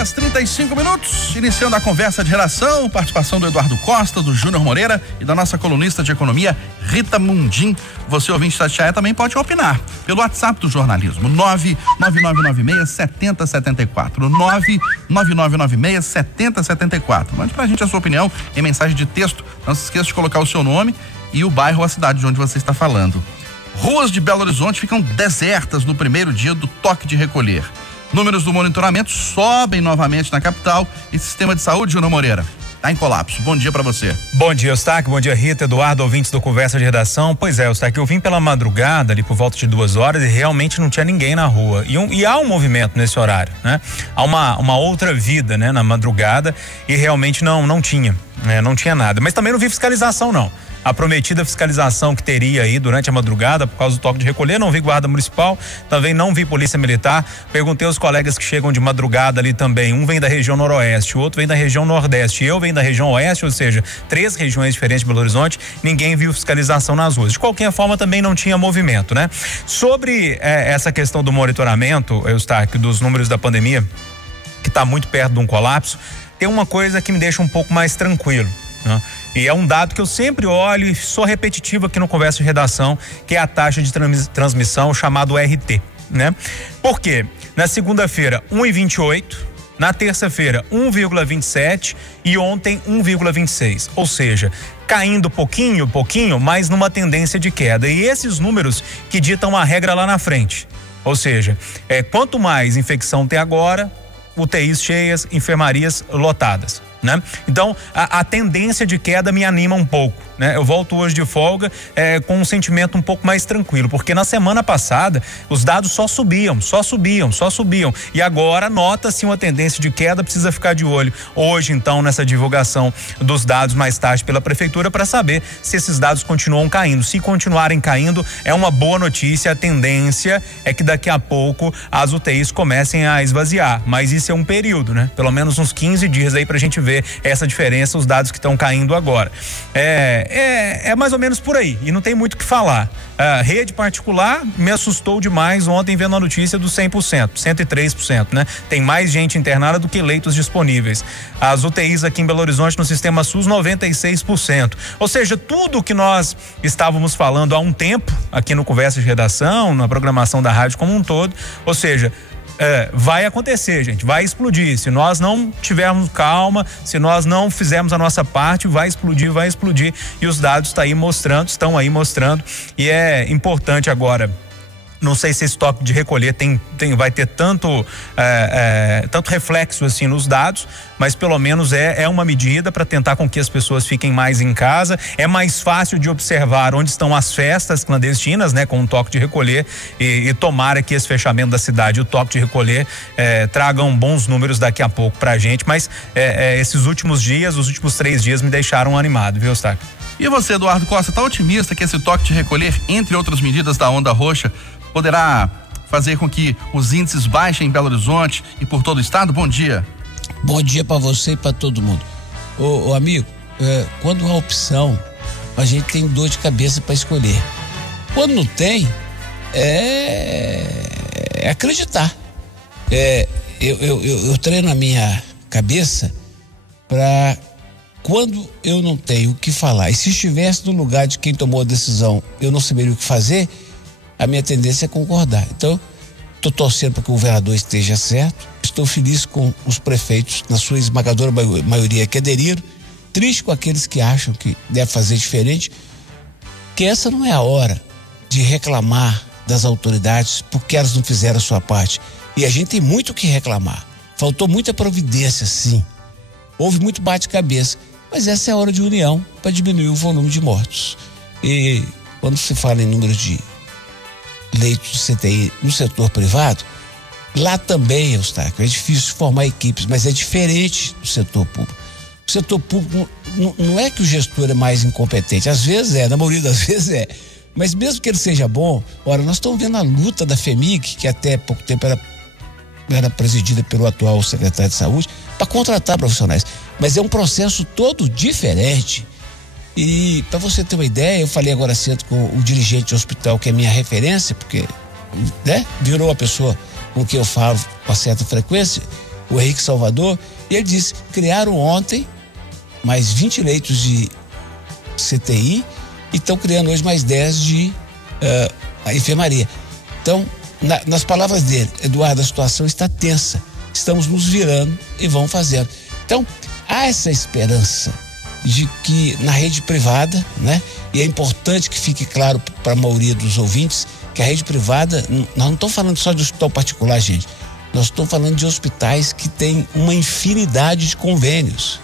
8h35, iniciando a conversa de redação, participação do Eduardo Costa, do Júnior Moreira e da nossa colunista de economia, Rita Mundim. Você, ouvinte da Itatiaia, também pode opinar pelo WhatsApp do jornalismo, 99996-7074, 99996-7074. Mande pra gente a sua opinião em mensagem de texto. Não se esqueça de colocar o seu nome e o bairro ou a cidade de onde você está falando. Ruas de Belo Horizonte ficam desertas no primeiro dia do toque de recolher. Números do monitoramento sobem novamente na capital e sistema de saúde, Júnior Moreira, está em colapso. Bom dia para você. Bom dia, Eustáquio. Bom dia, Rita, Eduardo, ouvintes do Conversa de Redação. Pois é, Eustáquio, eu vim pela madrugada ali por volta de 2 horas e realmente não tinha ninguém na rua. E há um movimento nesse horário, né? Há uma outra vida, né, na madrugada e realmente não tinha nada. Mas também não vi fiscalização, não. A prometida fiscalização que teria aí durante a madrugada por causa do toque de recolher, não vi guarda municipal, também não vi polícia militar. Perguntei aos colegas que chegam de madrugada ali também, um vem da região noroeste, o outro vem da região nordeste, eu venho da região oeste, ou seja, 3 regiões diferentes de Belo Horizonte, ninguém viu fiscalização nas ruas. De qualquer forma, também não tinha movimento, né? Sobre essa questão do monitoramento, Eustáquio, dos números da pandemia, que está muito perto de um colapso, tem uma coisa que me deixa um pouco mais tranquilo, né? E é um dado que eu sempre olho e sou repetitivo aqui no Conversa de Redação, que é a taxa de transmissão, chamado RT, né? Por quê? Na segunda-feira, 1,28, na terça-feira, 1,27 e ontem, 1,26. Ou seja, caindo pouquinho, mas numa tendência de queda. E esses números que ditam a regra lá na frente. Ou seja, quanto mais infecção tem agora, UTIs cheias, enfermarias lotadas, né? Então, a tendência de queda me anima um pouco, né? Eu volto hoje de folga com um sentimento um pouco mais tranquilo, porque na semana passada os dados só subiam. E agora nota-se uma tendência de queda, precisa ficar de olho hoje, então, nessa divulgação dos dados mais tarde pela prefeitura para saber se esses dados continuam caindo. Se continuarem caindo, é uma boa notícia. A tendência é que daqui a pouco as UTIs comecem a esvaziar, mas isso é um período, né? Pelo menos uns 15 dias aí pra gente ver essa diferença, os dados que estão caindo agora. É mais ou menos por aí, e não tem muito o que falar. A rede particular me assustou demais ontem vendo a notícia do 100%, 103%, né? Tem mais gente internada do que leitos disponíveis. As UTIs aqui em Belo Horizonte no sistema SUS, 96%. Ou seja, tudo que nós estávamos falando há um tempo aqui no Conversa de Redação, na programação da rádio como um todo, ou seja, vai acontecer, gente, vai explodir. Se nós não tivermos calma, se nós não fizermos a nossa parte, vai explodir. E os dados estão aí mostrando. E é importante agora. Não sei se esse toque de recolher vai ter tanto reflexo assim nos dados, mas pelo menos é uma medida para tentar com que as pessoas fiquem mais em casa. É mais fácil de observar onde estão as festas clandestinas, né, com o toque de recolher, e tomara que esse fechamento da cidade, o toque de recolher, tragam bons números daqui a pouco pra gente, mas esses últimos dias, os últimos 3 dias me deixaram animado, viu, Eustáquio? E você, Eduardo Costa, tá otimista que esse toque de recolher, entre outras medidas da onda roxa, poderá fazer com que os índices baixem em Belo Horizonte e por todo o estado? Bom dia. Bom dia para você e para todo mundo. Ô amigo, quando há opção, a gente tem dor de cabeça para escolher. Quando não tem, é acreditar. Eu treino a minha cabeça para quando eu não tenho o que falar. E se estivesse no lugar de quem tomou a decisão, eu não saberia o que fazer, a minha tendência é concordar. Então, estou torcendo para que o governador esteja certo. Estou feliz com os prefeitos, na sua esmagadora maioria, que aderiram. Triste com aqueles que acham que deve fazer diferente. Que essa não é a hora de reclamar das autoridades porque elas não fizeram a sua parte. E a gente tem muito o que reclamar. Faltou muita providência, sim. Houve muito bate-cabeça. Mas essa é a hora de união para diminuir o volume de mortos. E quando se fala em número de leitos de CTI no setor privado, lá também, Eustáquio, é difícil formar equipes, mas é diferente do setor público. O setor público não é que o gestor é mais incompetente, às vezes na maioria das vezes mas mesmo que ele seja bom, nós estamos vendo a luta da FEMIG, que até pouco tempo era presidida pelo atual secretário de saúde, para contratar profissionais, mas é um processo todo diferente. E para você ter uma ideia, eu falei agora cedo com o dirigente de hospital, que é minha referência, porque virou a pessoa com quem eu falo com certa frequência, o Henrique Salvador, e ele disse: criaram ontem mais 20 leitos de CTI e estão criando hoje mais 10 de enfermaria. Então, nas palavras dele, Eduardo, a situação está tensa, estamos nos virando e vamos fazendo. Então, há essa esperança de que na rede privada, né? E é importante que fique claro para a maioria dos ouvintes que a rede privada, nós não estamos falando só de hospital particular, gente. Nós estamos falando de hospitais que têm uma infinidade de convênios.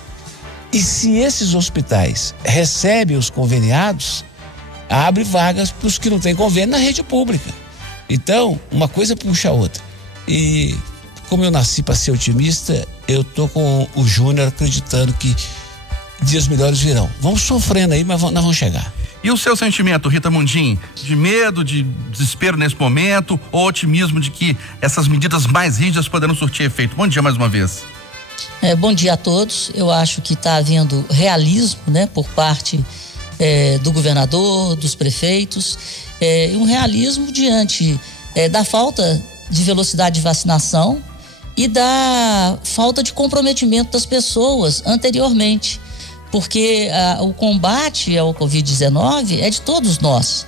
E se esses hospitais recebem os conveniados, abre vagas para os que não têm convênio na rede pública. Então, uma coisa puxa a outra. E como eu nasci para ser otimista, eu tô com o Júnior acreditando que dias melhores virão. Vamos sofrendo aí, mas nós vamos chegar. E o seu sentimento, Rita Mundim, de medo, de desespero nesse momento, ou otimismo de que essas medidas mais rígidas poderão surtir efeito? Bom dia mais uma vez. Bom dia a todos. Eu acho que está havendo realismo, né, por parte do governador, dos prefeitos, um realismo diante da falta de velocidade de vacinação e da falta de comprometimento das pessoas anteriormente. Porque o combate ao Covid-19 é de todos nós.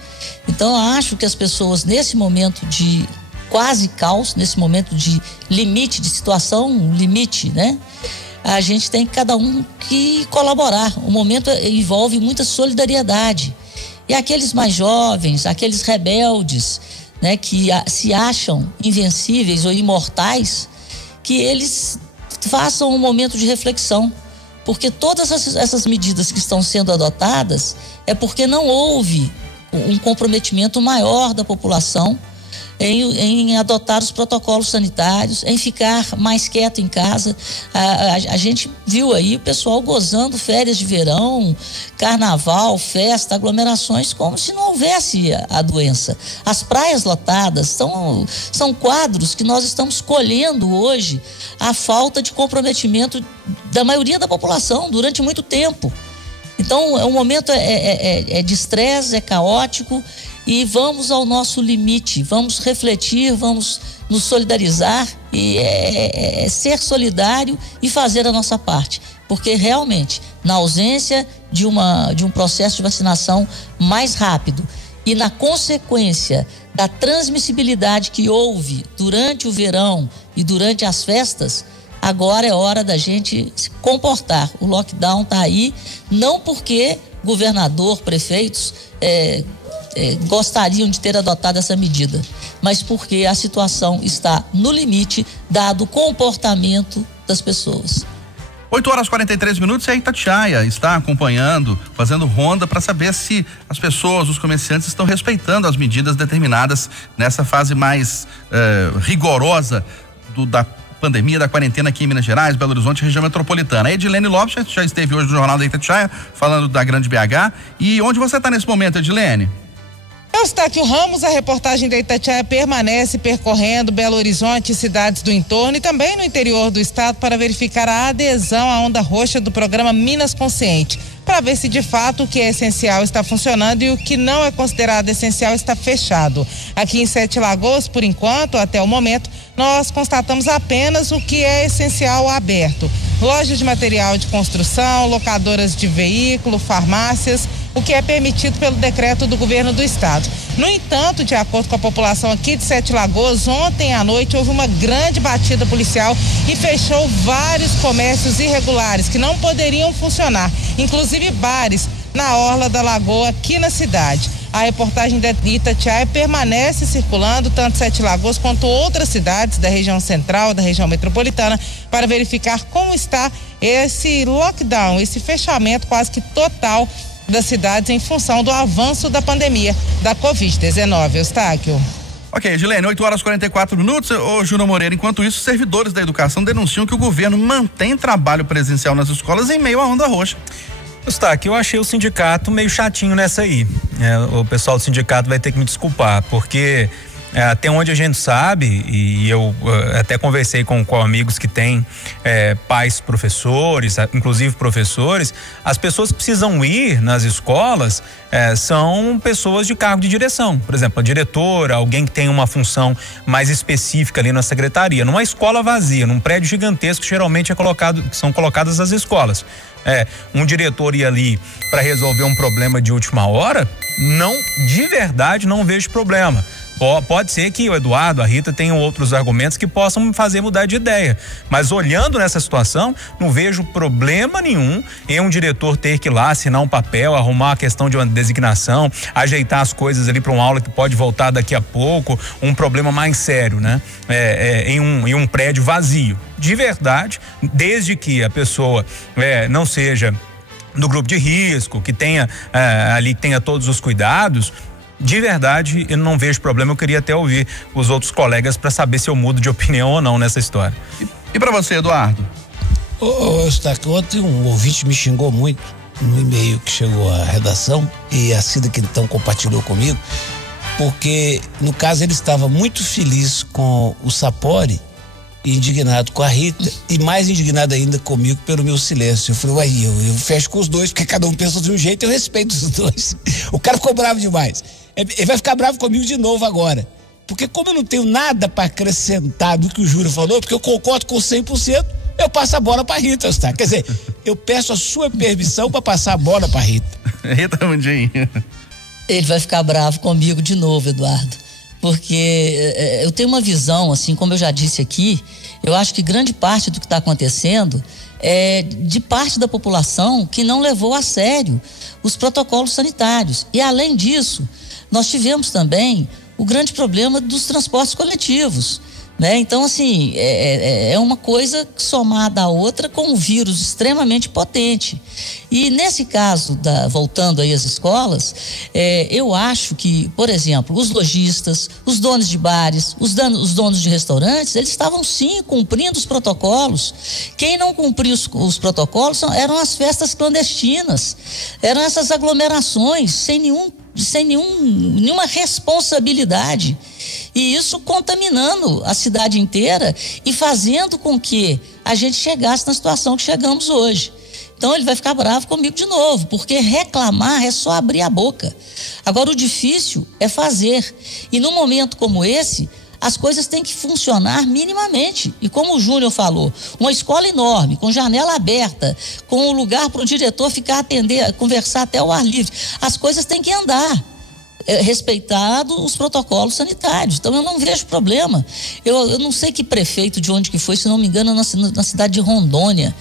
Então, eu acho que as pessoas, nesse momento de quase caos, nesse momento de limite, de situação limite, né? A gente tem cada um que colaborar. O momento envolve muita solidariedade. E aqueles mais jovens, aqueles rebeldes, né? Que se acham invencíveis ou imortais, que eles façam um momento de reflexão. Porque todas essas medidas que estão sendo adotadas é porque não houve um comprometimento maior da população em adotar os protocolos sanitários, em ficar mais quieto em casa. A gente viu aí o pessoal gozando férias de verão, carnaval, festa, aglomerações, como se não houvesse a doença. As praias lotadas são quadros que nós estamos colhendo hoje a falta de comprometimento da maioria da população durante muito tempo. Então, o momento é de estresse, é caótico, e vamos ao nosso limite, vamos refletir, vamos nos solidarizar e ser solidário e fazer a nossa parte. Porque realmente, na ausência de um processo de vacinação mais rápido e na consequência da transmissibilidade que houve durante o verão e durante as festas, agora é hora da gente se comportar. O lockdown está aí, não porque governador, prefeitos gostariam de ter adotado essa medida, mas porque a situação está no limite, dado o comportamento das pessoas. 8h43 e a Itatiaia está acompanhando, fazendo ronda para saber se as pessoas, os comerciantes estão respeitando as medidas determinadas nessa fase mais rigorosa da pandemia, da quarentena aqui em Minas Gerais, Belo Horizonte, região metropolitana. A Edilene Lopes já esteve hoje no Jornal da Itatiaia, falando da Grande BH. E onde você está nesse momento, Edilene? Eustáquio Ramos, a reportagem da Itatiaia permanece percorrendo Belo Horizonte e cidades do entorno e também no interior do estado para verificar a adesão à onda roxa do programa Minas Consciente, para ver se de fato o que é essencial está funcionando e o que não é considerado essencial está fechado. Aqui em Sete Lagoas, por enquanto, até o momento, nós constatamos apenas o que é essencial aberto. Lojas de material de construção, locadoras de veículo, farmácias, o que é permitido pelo decreto do governo do estado. No entanto, de acordo com a população aqui de Sete Lagoas, ontem à noite houve uma grande batida policial e fechou vários comércios irregulares que não poderiam funcionar, inclusive bares na orla da lagoa aqui na cidade. A reportagem da Itatiaia permanece circulando tanto Sete Lagoas quanto outras cidades da região central, da região metropolitana, para verificar como está esse lockdown, esse fechamento quase que total das cidades em função do avanço da pandemia da Covid-19. Eustáquio. Ok, Edilene, 8h44. Ô, Júnior Moreira, enquanto isso, servidores da educação denunciam que o governo mantém trabalho presencial nas escolas em meio à onda roxa. Eustáquio, eu achei o sindicato meio chatinho nessa aí. O pessoal do sindicato vai ter que me desculpar, porque até onde a gente sabe, e eu até conversei com amigos que têm pais professores, inclusive professores, as pessoas que precisam ir nas escolas são pessoas de cargo de direção. Por exemplo, a diretora, alguém que tem uma função mais específica ali na secretaria. Numa escola vazia, num prédio gigantesco, geralmente são colocadas as escolas. Um diretor ir ali para resolver um problema de última hora, de verdade não vejo problema. Pode ser que o Eduardo, a Rita tenham outros argumentos que possam fazer mudar de ideia, mas olhando nessa situação, não vejo problema nenhum em um diretor ter que ir lá assinar um papel, arrumar a questão de uma designação, ajeitar as coisas ali para uma aula que pode voltar daqui a pouco, um problema mais sério, né? Em um prédio vazio. De verdade, desde que a pessoa não seja do grupo de risco, que tenha todos os cuidados. De verdade, eu não vejo problema. Eu queria até ouvir os outros colegas para saber se eu mudo de opinião ou não nessa história. E para você, Eduardo? Ontem um ouvinte me xingou muito no e-mail que chegou à redação, e a Cida que então compartilhou comigo, porque no caso ele estava muito feliz com o Sapori, indignado com a Rita e mais indignado ainda comigo pelo meu silêncio. Eu falei, eu fecho com os dois, porque cada um pensa de um jeito, eu respeito os dois. O cara ficou bravo demais. Ele vai ficar bravo comigo de novo agora. Porque como eu não tenho nada para acrescentar do que o Júlio falou, porque eu concordo com 100%, eu passo a bola para Rita, tá? Quer dizer, eu peço a sua permissão para passar a bola para Rita. Rita Mundim. Ele vai ficar bravo comigo de novo, Eduardo. Porque eu tenho uma visão, assim, como eu já disse aqui, eu acho que grande parte do que está acontecendo é de parte da população que não levou a sério os protocolos sanitários. E além disso, nós tivemos também o grande problema dos transportes coletivos, né? Então, assim, é uma coisa somada à outra com um vírus extremamente potente. E nesse caso, voltando aí às escolas, eu acho que, por exemplo, os lojistas, os donos de bares, os donos de restaurantes, eles estavam sim cumprindo os protocolos. Quem não cumpria os protocolos eram as festas clandestinas, eram essas aglomerações sem nenhuma responsabilidade, e isso contaminando a cidade inteira e fazendo com que a gente chegasse na situação que chegamos hoje. Então ele vai ficar bravo comigo de novo, porque reclamar é só abrir a boca. Agora o difícil é fazer, e num momento como esse as coisas têm que funcionar minimamente. E como o Júnior falou, uma escola enorme, com janela aberta, com um lugar para o diretor conversar até ao ar livre, as coisas têm que andar, respeitado os protocolos sanitários. Então eu não vejo problema. Eu não sei que prefeito de onde que foi, se não me engano, na cidade de Rondônia,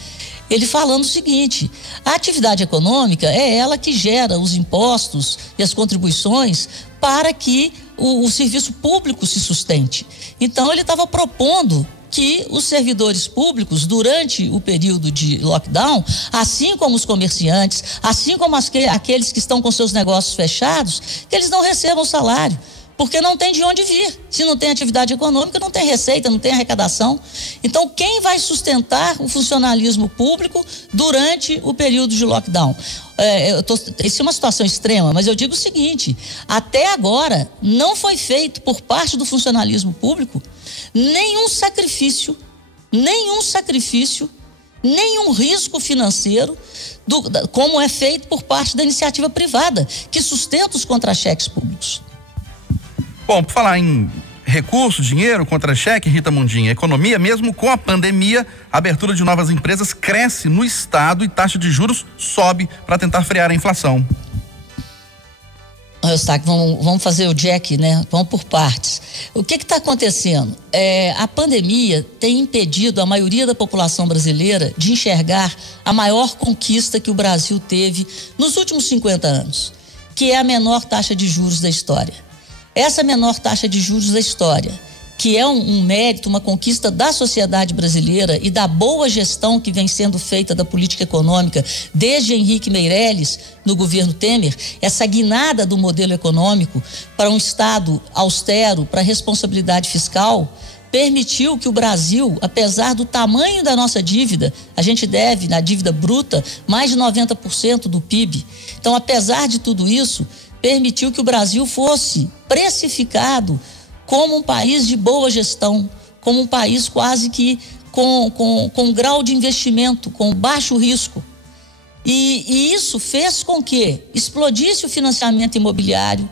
ele falando o seguinte: a atividade econômica é ela que gera os impostos e as contribuições para que o serviço público se sustente. Então ele estava propondo que os servidores públicos, durante o período de lockdown, assim como os comerciantes, assim como aqueles que estão com seus negócios fechados, que eles não recebam salário, porque não tem de onde vir. Se não tem atividade econômica, não tem receita, não tem arrecadação. Então, quem vai sustentar o funcionalismo público durante o período de lockdown? Isso é uma situação extrema, mas eu digo o seguinte: até agora não foi feito por parte do funcionalismo público nenhum sacrifício, nenhum risco financeiro, como é feito por parte da iniciativa privada, que sustenta os contra-cheques públicos. Bom, por falar em recursos, dinheiro, contra-cheque, Rita Mundim, a economia, mesmo com a pandemia, a abertura de novas empresas cresce no estado e taxa de juros sobe para tentar frear a inflação. Vamos fazer o Jack, né? Vamos por partes. O que está acontecendo? A pandemia tem impedido a maioria da população brasileira de enxergar a maior conquista que o Brasil teve nos últimos 50 anos, que é a menor taxa de juros da história. Essa menor taxa de juros da história, que é um mérito, uma conquista da sociedade brasileira e da boa gestão que vem sendo feita da política econômica desde Henrique Meirelles, no governo Temer, essa guinada do modelo econômico para um Estado austero, para responsabilidade fiscal, permitiu que o Brasil, apesar do tamanho da nossa dívida, a gente deve, na dívida bruta, mais de 90% do PIB. Então, apesar de tudo isso, permitiu que o Brasil fosse precificado como um país de boa gestão, como um país quase que com grau de investimento, com baixo risco. E isso fez com que explodisse o financiamento imobiliário,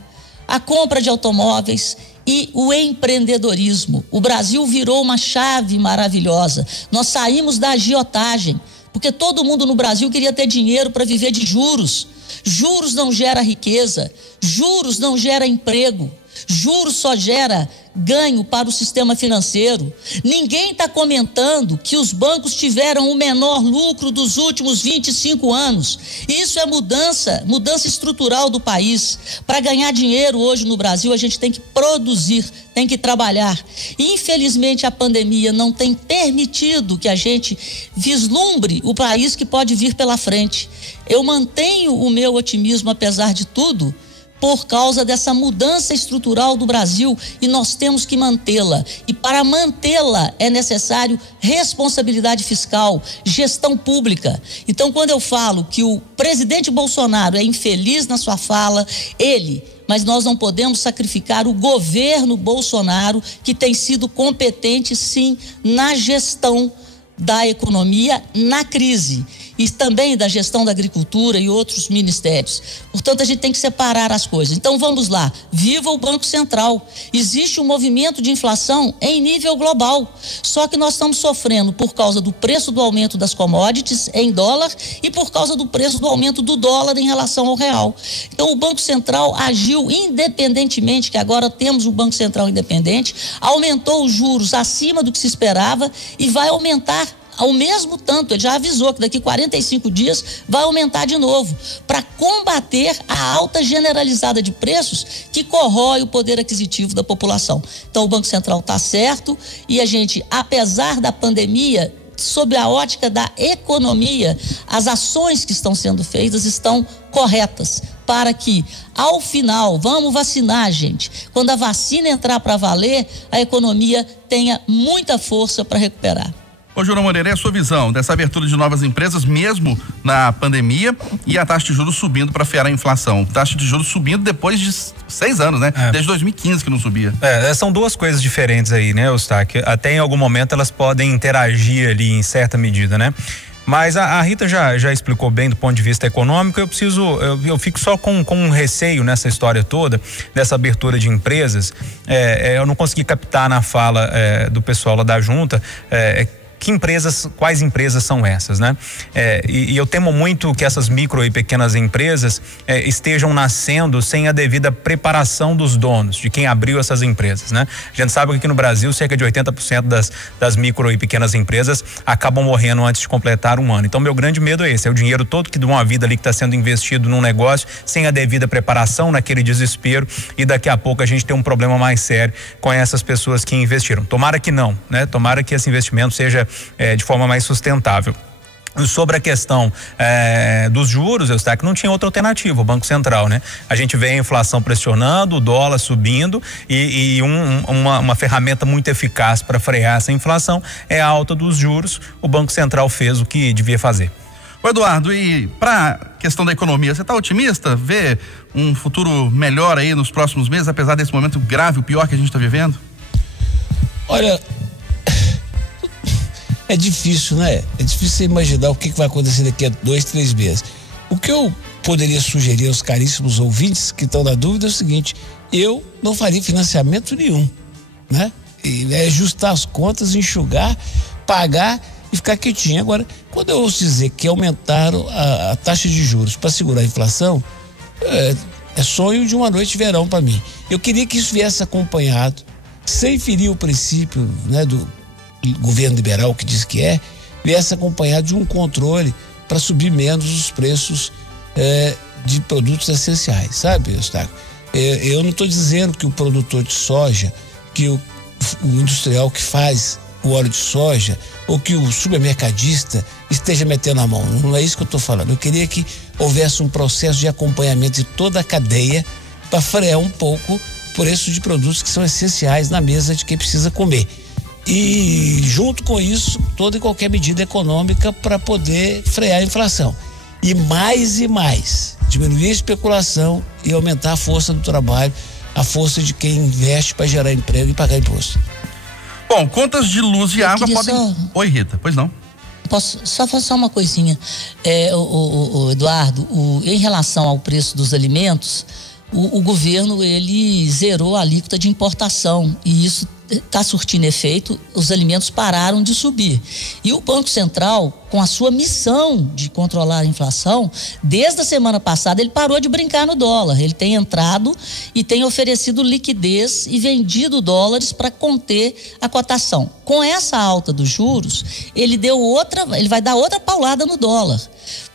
a compra de automóveis e o empreendedorismo. O Brasil virou uma chave maravilhosa. Nós saímos da agiotagem, porque todo mundo no Brasil queria ter dinheiro para viver de juros. Juros não gera riqueza, juros não gera emprego, juros só gera ganho para o sistema financeiro. Ninguém está comentando que os bancos tiveram o menor lucro dos últimos 25 anos. Isso é mudança estrutural do país. Para ganhar dinheiro hoje no Brasil, a gente tem que produzir, tem que trabalhar. Infelizmente, a pandemia não tem permitido que a gente vislumbre o país que pode vir pela frente. Eu mantenho o meu otimismo, apesar de tudo, por causa dessa mudança estrutural do Brasil, e nós temos que mantê-la. E para mantê-la é necessário responsabilidade fiscal, gestão pública. Então, quando eu falo que o presidente Bolsonaro é infeliz na sua fala, mas nós não podemos sacrificar o governo Bolsonaro, que tem sido competente, sim, na gestão da economia na crise e também da gestão da agricultura e outros ministérios. Portanto, a gente tem que separar as coisas. Então, vamos lá. Viva o Banco Central. Existe um movimento de inflação em nível global. Só que nós estamos sofrendo por causa do preço do aumento das commodities em dólar e por causa do preço do aumento do dólar em relação ao real. Então, o Banco Central agiu independentemente, que agora temos um Banco Central independente, aumentou os juros acima do que se esperava e vai aumentar ao mesmo tanto. Ele já avisou que daqui 45 dias vai aumentar de novo, para combater a alta generalizada de preços que corrói o poder aquisitivo da população. Então, o Banco Central está certo e a gente, apesar da pandemia, sob a ótica da economia, as ações que estão sendo feitas estão corretas, para que, ao final, vamos vacinar, gente. Quando a vacina entrar para valer, a economia tenha muita força para recuperar. Ô, Jura Moreira, é a sua visão dessa abertura de novas empresas, mesmo na pandemia, e a taxa de juros subindo para frear a inflação? Taxa de juros subindo depois de 6 anos, né? Desde 2015 que não subia. São duas coisas diferentes aí, né, Eustáquio? Até em algum momento elas podem interagir ali em certa medida, né? Mas a Rita já explicou bem do ponto de vista econômico. Eu fico só com um receio nessa história toda, dessa abertura de empresas. Eu não consegui captar na fala do pessoal lá da junta quais empresas são essas, né? E eu temo muito que essas micro e pequenas empresas estejam nascendo sem a devida preparação dos donos, de quem abriu essas empresas, né? A gente sabe que aqui no Brasil cerca de 80% das micro e pequenas empresas acabam morrendo antes de completar um ano. Então, meu grande medo é esse, é o dinheiro todo que de uma vida ali que está sendo investido num negócio sem a devida preparação, naquele desespero, e daqui a pouco a gente tem um problema mais sério com essas pessoas que investiram. Tomara que não, né? Tomara que esse investimento seja de forma mais sustentável. Sobre a questão dos juros, Eustáquio, não tinha outra alternativa, o Banco Central, né? A gente vê a inflação pressionando, o dólar subindo e uma ferramenta muito eficaz para frear essa inflação é a alta dos juros. O Banco Central fez o que devia fazer. Ô, Eduardo, e para a questão da economia, você está otimista? Vê um futuro melhor aí nos próximos meses, apesar desse momento grave, o pior que a gente está vivendo? Olha, é difícil, né? É difícil você imaginar o que vai acontecer daqui a 2, 3 meses. O que eu poderia sugerir aos caríssimos ouvintes que estão na dúvida é o seguinte: eu não faria financiamento nenhum, né? E ajustar as contas, enxugar, pagar e ficar quietinho. Agora, quando eu ouço dizer que aumentaram a taxa de juros para segurar a inflação, é sonho de uma noite de verão para mim. Eu queria que isso viesse acompanhado, sem ferir o princípio, né, do governo liberal, que diz que viesse acompanhado de um controle para subir menos os preços de produtos essenciais, sabe, Eustáquio? Eu não estou dizendo que o produtor de soja, que o industrial que faz o óleo de soja, ou que o supermercadista esteja metendo a mão. Não é isso que eu estou falando. Eu queria que houvesse um processo de acompanhamento de toda a cadeia para frear um pouco o preço de produtos que são essenciais na mesa de quem precisa comer. E junto com isso, toda e qualquer medida econômica para poder frear a inflação. E mais, diminuir a especulação e aumentar a força do trabalho a força de quem investe para gerar emprego e pagar imposto. Bom, contas de luz e água podem... Oi, Rita, pois não? Posso só fazer uma coisinha, Eduardo, em relação ao preço dos alimentos, o governo ele zerou a alíquota de importação e isso está surtindo efeito, os alimentos pararam de subir. E o Banco Central, com a sua missão de controlar a inflação, desde a semana passada ele parou de brincar no dólar. Ele tem entrado e tem oferecido liquidez e vendido dólares para conter a cotação. Com essa alta dos juros, ele vai dar outra paulada no dólar.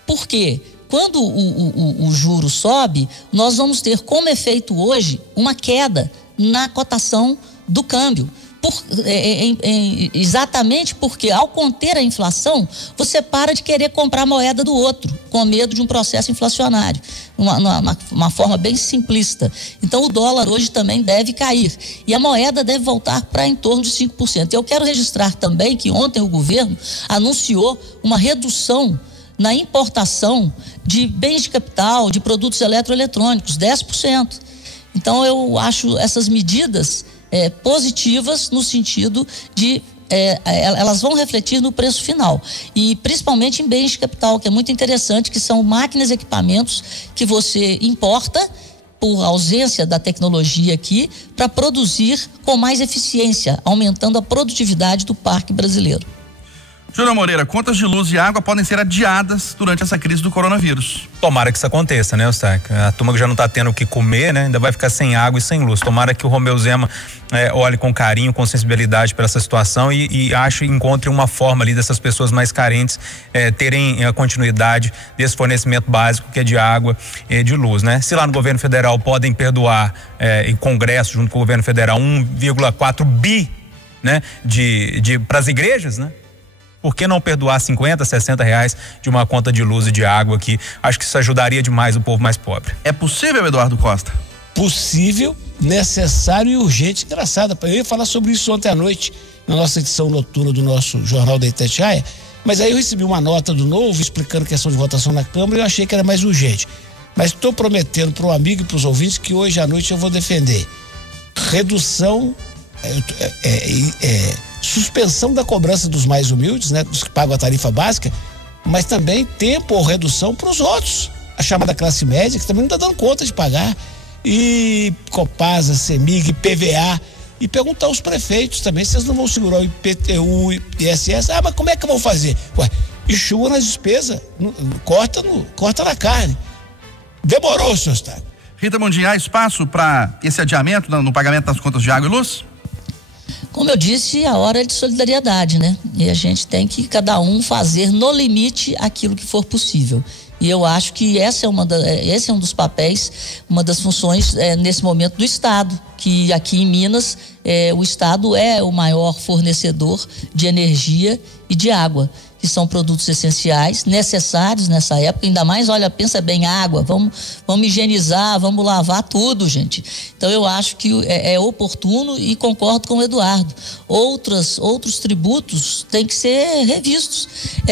Por quê? Quando o juro sobe, nós vamos ter como efeito hoje uma queda na cotação do câmbio. Exatamente porque ao conter a inflação, você para de querer comprar a moeda do outro, com medo de um processo inflacionário. Uma forma bem simplista. Então o dólar hoje também deve cair e a moeda deve voltar para em torno de 5%. Eu quero registrar também que ontem o governo anunciou uma redução na importação de bens de capital, de produtos eletroeletrônicos, 10%. Então eu acho essas medidas positivas no sentido de elas vão refletir no preço final e principalmente em bens de capital, que é muito interessante, que são máquinas e equipamentos que você importa por ausência da tecnologia aqui para produzir com mais eficiência, aumentando a produtividade do parque brasileiro. Júnior Moreira, contas de luz e água podem ser adiadas durante essa crise do coronavírus. Tomara que isso aconteça, né, Eustáquio? A turma que já não está tendo o que comer, né? Ainda vai ficar sem água e sem luz. Tomara que o Romeu Zema olhe com carinho, com sensibilidade para essa situação e encontre uma forma ali dessas pessoas mais carentes terem a continuidade desse fornecimento básico que é de água e de luz, né? Se lá no governo federal podem perdoar em Congresso, junto com o governo federal, 1,4 bi, né? Para as igrejas, né? Por que não perdoar 50, 60 reais de uma conta de luz e de água aqui? Acho que isso ajudaria demais o povo mais pobre. É possível, Eduardo Costa? Possível, necessário e urgente. Engraçado, eu ia falar sobre isso ontem à noite, na nossa edição noturna do nosso Jornal da Itatiaia, mas aí eu recebi uma nota do Novo explicando a questão de votação na Câmara e eu achei que era mais urgente. Mas estou prometendo para o amigo e para os ouvintes que hoje à noite eu vou defender redução, suspensão da cobrança dos mais humildes, né, dos que pagam a tarifa básica, mas também tempo ou redução para os outros, a chamada classe média, que também não está dando conta de pagar, e Copasa, Semig, PVA, e perguntar aos prefeitos também se eles não vão segurar o IPTU, ISS. Mas como é que vão fazer? Ué, enxuga nas despesas, corta na carne. Demorou, senhor Estado. Rita Mondinha, há espaço para esse adiamento no pagamento das contas de água e luz? Como eu disse, a hora é de solidariedade, né? E a gente tem que cada um fazer no limite aquilo que for possível. E eu acho que esse é um dos papéis, uma das funções nesse momento do Estado, que aqui em Minas o Estado é o maior fornecedor de energia e de água, que são produtos essenciais, necessários nessa época, ainda mais, olha, pensa bem, água, vamos higienizar, vamos lavar tudo, gente. Então eu acho que é oportuno e concordo com o Eduardo. Outros tributos têm que ser revistos,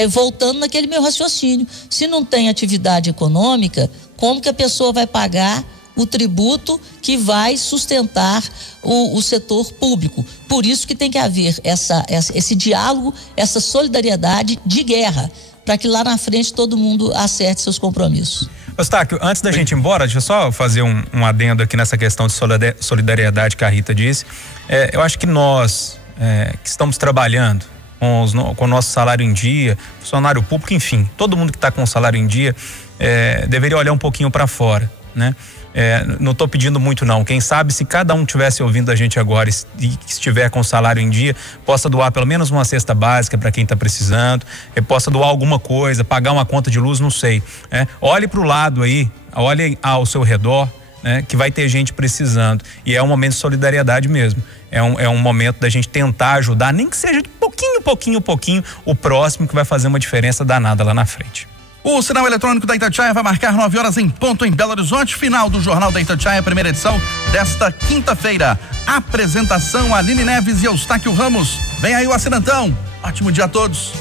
voltando naquele meu raciocínio. Se não tem atividade econômica, como que a pessoa vai pagar o tributo que vai sustentar o setor público? Por isso que tem que haver esse diálogo, essa solidariedade de guerra, para que lá na frente todo mundo acerte seus compromissos. Eustáquio, antes da gente ir embora, deixa eu só fazer um adendo aqui nessa questão de solidariedade que a Rita disse. Eu acho que nós que estamos trabalhando com o nosso salário em dia, funcionário público, enfim, todo mundo que está com o salário em dia deveria olhar um pouquinho para fora, né? Não estou pedindo muito não, quem sabe se cada um estivesse ouvindo a gente agora e estiver com o salário em dia, possa doar pelo menos uma cesta básica para quem está precisando, possa doar alguma coisa, pagar uma conta de luz, não sei, olhe para o lado aí, olhe ao seu redor, né, que vai ter gente precisando, e é um momento de solidariedade mesmo, é um momento da gente tentar ajudar, nem que seja de pouquinho o próximo, que vai fazer uma diferença danada lá na frente. O sinal eletrônico da Itatiaia vai marcar 9 horas em ponto em Belo Horizonte. Final do Jornal da Itatiaia, primeira edição desta quinta-feira. Apresentação: Aline Neves e Eustáquio Ramos. Vem aí o Assinantão. Ótimo dia a todos.